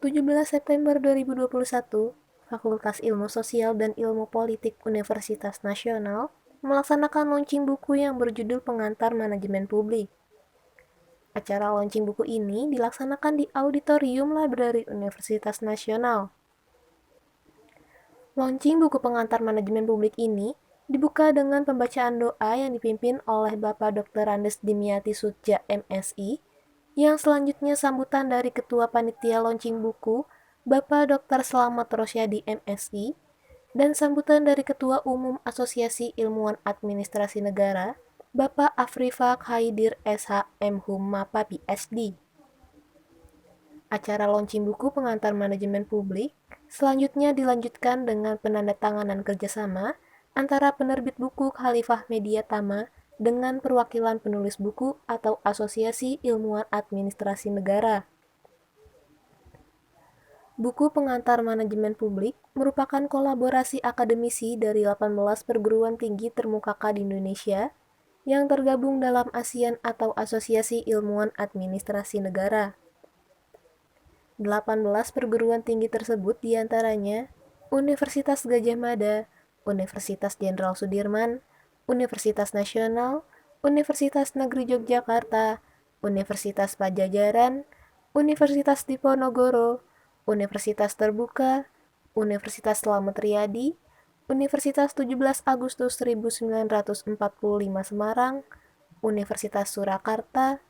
17 September 2021, Fakultas Ilmu Sosial dan Ilmu Politik Universitas Nasional melaksanakan launching buku yang berjudul Pengantar Manajemen Publik. Acara launching buku ini dilaksanakan di Auditorium Library Universitas Nasional. Launching buku Pengantar Manajemen Publik ini dibuka dengan pembacaan doa yang dipimpin oleh Bapak Dr. Andes Dimyati Sutja MSI, yang selanjutnya sambutan dari Ketua Panitia Launching Buku, Bapak Dr. Slamet Rosyadi MSI, dan sambutan dari Ketua Umum Asosiasi Ilmuwan Administrasi Negara, Bapak Afrifa Khaidir SH M.Hum MAPA PhD. Acara launching buku Pengantar Manajemen Publik selanjutnya dilanjutkan dengan penandatanganan kerjasama antara penerbit buku Khalifah Media Tama dengan perwakilan penulis buku atau Asosiasi Ilmuwan Administrasi Negara. Buku Pengantar Manajemen Publik merupakan kolaborasi akademisi dari 18 perguruan tinggi termuka di Indonesia yang tergabung dalam ASEAN atau Asosiasi Ilmuwan Administrasi Negara. 18 perguruan tinggi tersebut diantaranya Universitas Gadjah Mada, Universitas Jenderal Sudirman, Universitas Nasional, Universitas Negeri Yogyakarta, Universitas Pajajaran, Universitas Diponegoro, Universitas Terbuka, Universitas Slamet Riyadi, Universitas 17 Agustus 1945 Semarang, Universitas Surakarta,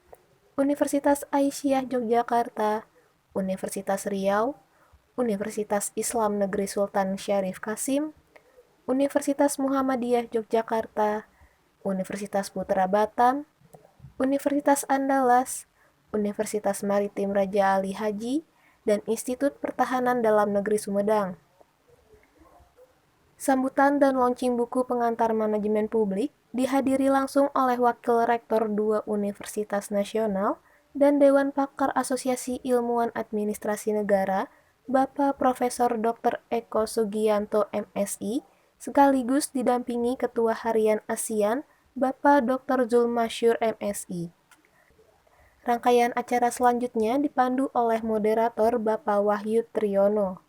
Universitas Aisyah Yogyakarta, Universitas Riau, Universitas Islam Negeri Sultan Syarif Kasim, Universitas Muhammadiyah Yogyakarta, Universitas Putra Batam, Universitas Andalas, Universitas Maritim Raja Ali Haji, dan Institut Pertahanan Dalam Negeri Sumedang. Sambutan dan launching buku Pengantar Manajemen Publik dihadiri langsung oleh Wakil Rektor 2 Universitas Nasional dan Dewan Pakar Asosiasi Ilmuwan Administrasi Negara, Bapak Profesor Dr. Eko Sugianto MSI, sekaligus didampingi Ketua Harian ASEAN, Bapak Dr. Zulmasyur MSI. Rangkaian acara selanjutnya dipandu oleh moderator Bapak Wahyu Triyono.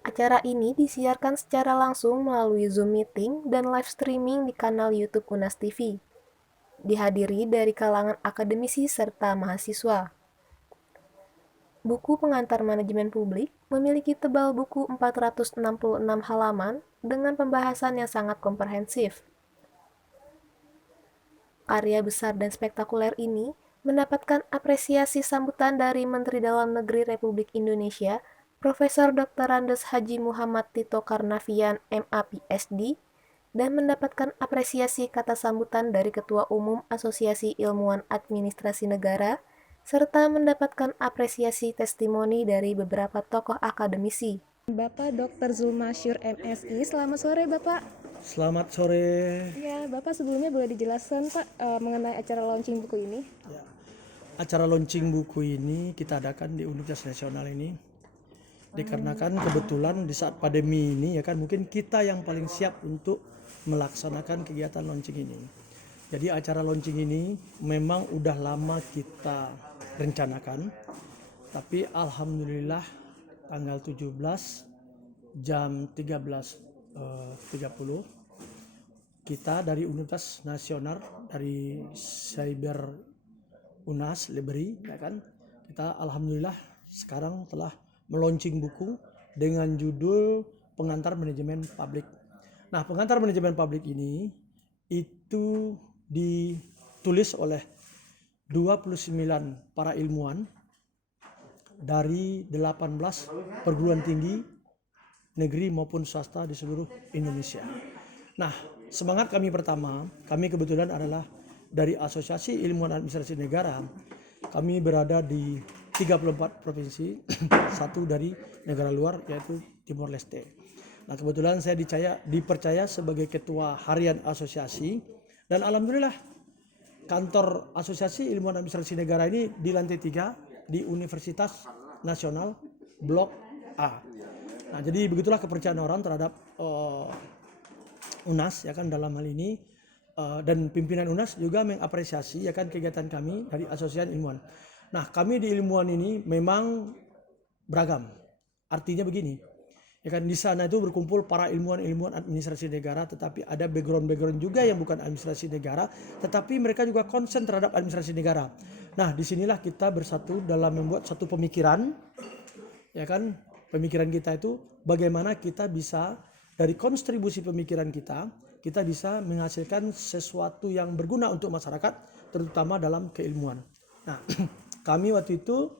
Acara ini disiarkan secara langsung melalui Zoom Meeting dan live streaming di kanal YouTube UNAS TV. Dihadiri dari kalangan akademisi serta mahasiswa. Buku Pengantar Manajemen Publik memiliki tebal buku 466 halaman dengan pembahasan yang sangat komprehensif. Karya besar dan spektakuler ini mendapatkan apresiasi sambutan dari Menteri Dalam Negeri Republik Indonesia, Profesor Dr. Andes Haji Muhammad Tito Karnavian MA PhD, dan mendapatkan apresiasi kata sambutan dari Ketua Umum Asosiasi Ilmuwan Administrasi Negara, serta mendapatkan apresiasi testimoni dari beberapa tokoh akademisi. Bapak Dr. Zulmasyur MSI, selamat sore Bapak. Selamat sore. Ya, Bapak sebelumnya boleh dijelaskan Pak mengenai acara launching buku ini? Ya. Acara launching buku ini kita adakan di Universitas Nasional ini dikarenakan kebetulan di saat pandemi ini ya kan mungkin kita yang paling siap untuk melaksanakan kegiatan launching ini. Jadi acara launching ini memang udah lama kita rencanakan, tapi alhamdulillah tanggal 17 jam 13.30 kita dari Universitas Nasional dari Cyber UNAS Library ya kan, kita alhamdulillah sekarang telah meluncing buku dengan judul Pengantar Manajemen Publik. Nah, Pengantar Manajemen Publik ini itu ditulis oleh 29 para ilmuwan dari 18 perguruan tinggi negeri maupun swasta di seluruh Indonesia. Nah, semangat kami pertama, kami kebetulan adalah dari Asosiasi Ilmuwan Administrasi Negara. Kami berada di 34 provinsi, satu dari negara luar yaitu Timor Leste. Nah, kebetulan saya dipercaya sebagai ketua harian asosiasi, dan alhamdulillah kantor Asosiasi Ilmuwan Administrasi Negara ini di lantai 3 di Universitas Nasional Blok A. Nah, jadi begitulah kepercayaan orang terhadap UNAS ya kan dalam hal ini, dan pimpinan UNAS juga mengapresiasi ya kan kegiatan kami dari Asosiasi Ilmuwan. Nah, kami di ilmuwan ini memang beragam. Artinya begini, ya kan di sana itu berkumpul para ilmuwan-ilmuwan administrasi negara, tetapi ada background-background juga yang bukan administrasi negara, tetapi mereka juga konsen terhadap administrasi negara. Nah, disinilah kita bersatu dalam membuat satu pemikiran, ya kan, pemikiran kita itu bagaimana kita bisa dari kontribusi pemikiran kita bisa menghasilkan sesuatu yang berguna untuk masyarakat, terutama dalam keilmuan. Nah, kami waktu itu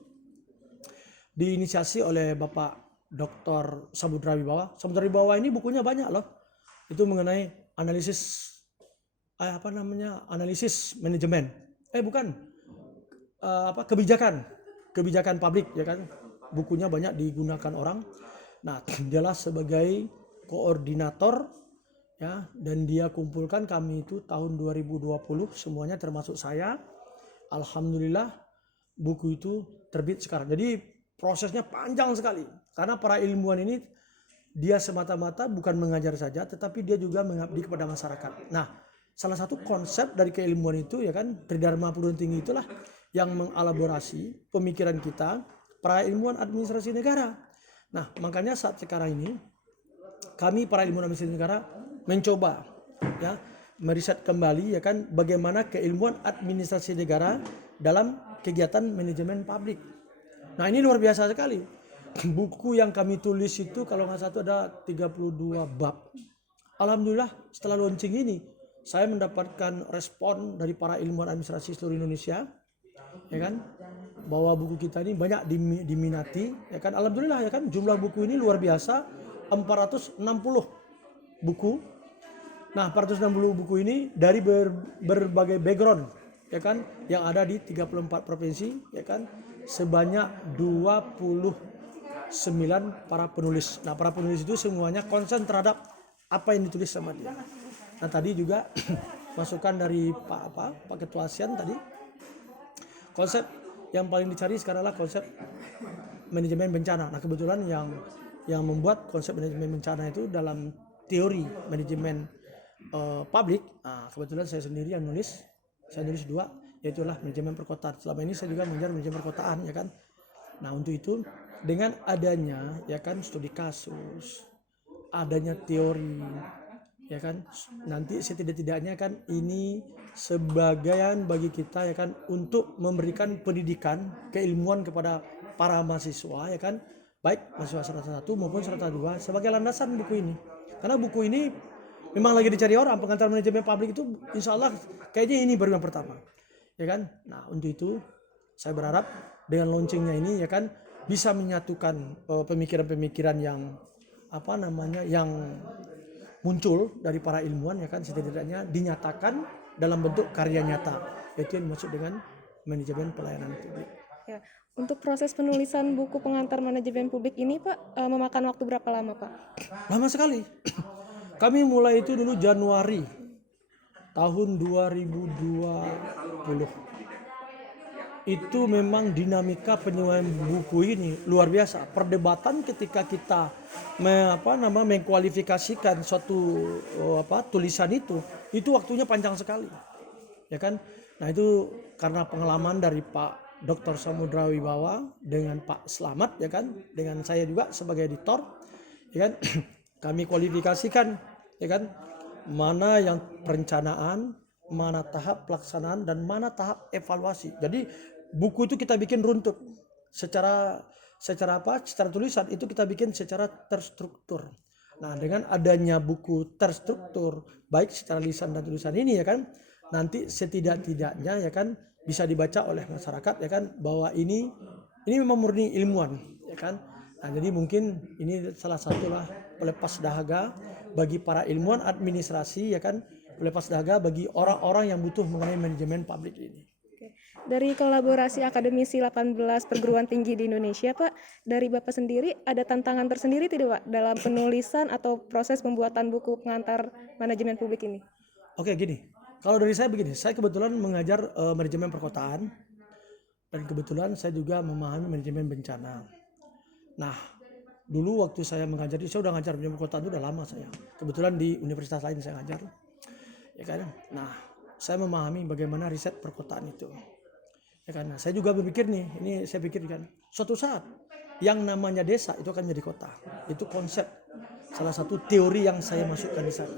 diinisiasi oleh Bapak Dr. Samudra Wibawa. Samudra Wibawa ini bukunya banyak loh. Itu mengenai analisis analisis manajemen. Kebijakan publik, ya kan. Bukunya banyak digunakan orang. Nah, dialah sebagai koordinator, ya, dan dia kumpulkan kami itu tahun 2020 semuanya termasuk saya. Alhamdulillah buku itu terbit sekarang. Jadi prosesnya panjang sekali karena para ilmuwan ini dia semata-mata bukan mengajar saja, tetapi dia juga mengabdi kepada masyarakat. Nah, salah satu konsep dari keilmuan itu, ya kan, Tridharma Perguruan Tinggi itulah yang mengelaborasi pemikiran kita para ilmuwan administrasi negara. Nah, makanya saat sekarang ini kami para ilmuwan administrasi negara mencoba, ya, meriset kembali, ya kan, bagaimana keilmuan administrasi negara dalam kegiatan manajemen publik. Nah, ini luar biasa sekali. Buku yang kami tulis itu kalau nggak salah ada 32 bab. Alhamdulillah setelah launching ini saya mendapatkan respon dari para ilmuwan administrasi seluruh Indonesia, ya kan, bahwa buku kita ini banyak diminati, ya kan. Alhamdulillah, ya kan, jumlah buku ini luar biasa, 460 buku. Nah, 460 buku ini dari berbagai background, ya kan, yang ada di 34 provinsi, ya kan, sebanyak 29 para penulis. Nah, para penulis itu semuanya konsen terhadap apa yang ditulis sama dia. Nah, tadi juga masukan dari Pak Ketua ASEAN tadi, konsep yang paling dicari sekarang adalah konsep manajemen bencana. Nah, kebetulan yang membuat konsep manajemen bencana itu dalam teori manajemen publik. Nah, kebetulan saya sendiri yang nulis. Saya nulis 2, yaitu manajemen perkotaan. Selama ini saya juga mengajar manajemen perkotaan, ya kan. Nah, untuk itu dengan adanya, ya kan, studi kasus, adanya teori, ya kan, nanti setidak-tidaknya kan ini sebagian bagi kita, ya kan, untuk memberikan pendidikan keilmuan kepada para mahasiswa, ya kan, baik mahasiswa strata 1 maupun strata 2 sebagai landasan buku ini. Karena buku ini memang lagi dicari orang, pengantar manajemen publik itu insya Allah kayaknya ini baru yang pertama, ya kan. Nah, untuk itu saya berharap dengan launchingnya ini, ya kan, bisa menyatukan pemikiran-pemikiran yang yang muncul dari para ilmuwan, ya kan, setidaknya dinyatakan dalam bentuk karya nyata, yaitu yang dimaksud dengan manajemen pelayanan publik. Ya, untuk proses penulisan buku pengantar manajemen publik ini, Pak, memakan waktu berapa lama, Pak? Lama sekali. Kami mulai itu dulu Januari tahun 2020. Itu memang dinamika penyusunan buku ini luar biasa. Perdebatan ketika kita mengkualifikasikan suatu tulisan itu waktunya panjang sekali, ya kan. Nah, itu karena pengalaman dari Pak Dr. Samudra Wibawa dengan Pak Slamet, ya kan, dengan saya juga sebagai editor, ya kan. Kami kualifikasikan, ya kan, mana yang perencanaan, mana tahap pelaksanaan, dan mana tahap evaluasi. Jadi buku itu kita bikin runtut secara tulisan itu kita bikin secara terstruktur. Nah, dengan adanya buku terstruktur baik secara lisan dan tulisan ini, ya kan, nanti setidak-tidaknya, ya kan, bisa dibaca oleh masyarakat, ya kan, bahwa ini memang murni ilmuwan, ya kan. Nah, jadi mungkin ini salah satu pelepas dahaga bagi para ilmuwan administrasi, ya kan, pelepas dahaga bagi orang-orang yang butuh mengenai manajemen publik ini. Dari kolaborasi akademisi 18 perguruan tinggi di Indonesia, Pak, dari Bapak sendiri ada tantangan tersendiri tidak, Pak, dalam penulisan atau proses pembuatan buku pengantar manajemen publik ini? Oke, gini. Kalau dari saya begini, saya kebetulan mengajar manajemen perkotaan, dan kebetulan saya juga memahami manajemen bencana. Nah, dulu waktu saya mengajar, saya udah ngajar manajemen perkotaan itu udah lama saya. Kebetulan di universitas lain saya ngajar, ya kan. Nah, saya memahami bagaimana riset perkotaan itu. Ya kan? Nah, saya juga berpikir nih, ini saya pikirkan suatu saat yang namanya desa itu akan menjadi kota. Itu konsep salah satu teori yang saya masukkan di sana.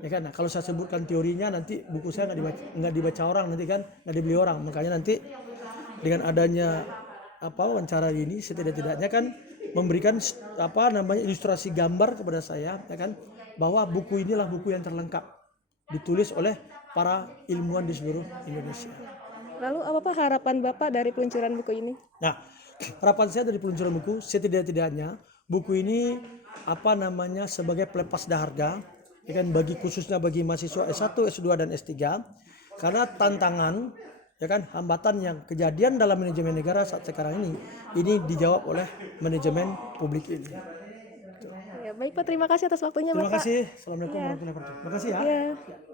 Ya kan? Nah, kalau saya sebutkan teorinya nanti buku saya nggak dibaca orang nanti kan, nggak dibeli orang. Makanya nanti dengan adanya wawancara ini setidak-tidaknya kan memberikan ilustrasi gambar kepada saya, ya kan, bahwa buku inilah buku yang terlengkap ditulis oleh para ilmuwan di seluruh Indonesia. Lalu apa Pak harapan Bapak dari peluncuran buku ini? Nah, harapan saya dari peluncuran buku setidak-tidaknya buku ini sebagai pelepas dahaga, ya kan, khususnya bagi mahasiswa S1, S2 dan S3, karena tantangan, ya kan, hambatan yang kejadian dalam manajemen negara saat sekarang ini dijawab oleh manajemen publik ini. Ya, baik Pak, terima kasih atas waktunya Terima Bapak. kasih. Assalamualaikum warahmatullahi wabarakatuh. Terima kasih ya. Ya.